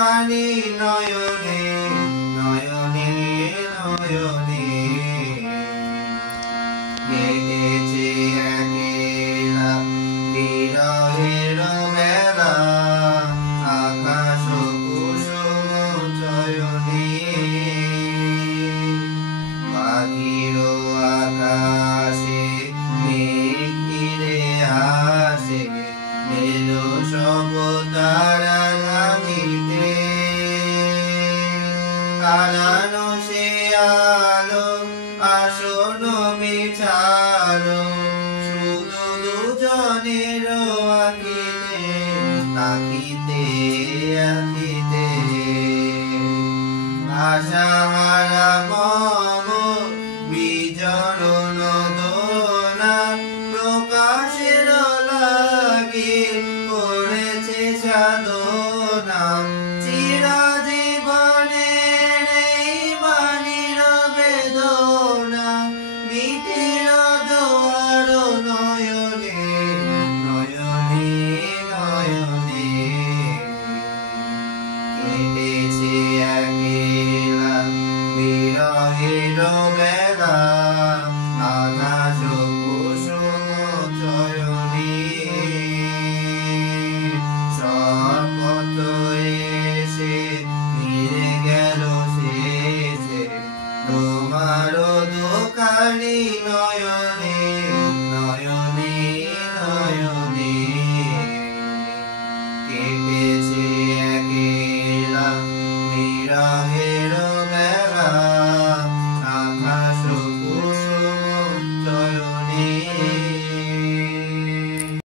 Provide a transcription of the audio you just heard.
জানি নয়নে নয়নে নয়নে কেটেছে একেলা বিরহের মেলা আকাশ কুসুম চয়নে বাহির আকাশে মেঘ ঘিরে আসে এলো সব তারা ভাঙিতে হারানো সে আলো আসন বিছানো শুধু দুজনের আঁকিতে আঁকিতে আঁকিতে আশাহারা মম বিজরণ দোনা প্রকাশের লাগি পড়েছে সাধনা চিরজীবনের এই বাণীর বেদনা মিটিল দুয়ার নয়নে নয়নে নয়নে কেটেছে একেলা বিরহের বেলা আকাশ কুসুম চয়নে শপথ এসে ফিরে গেল শেষে তোমার দোকানি নয়ন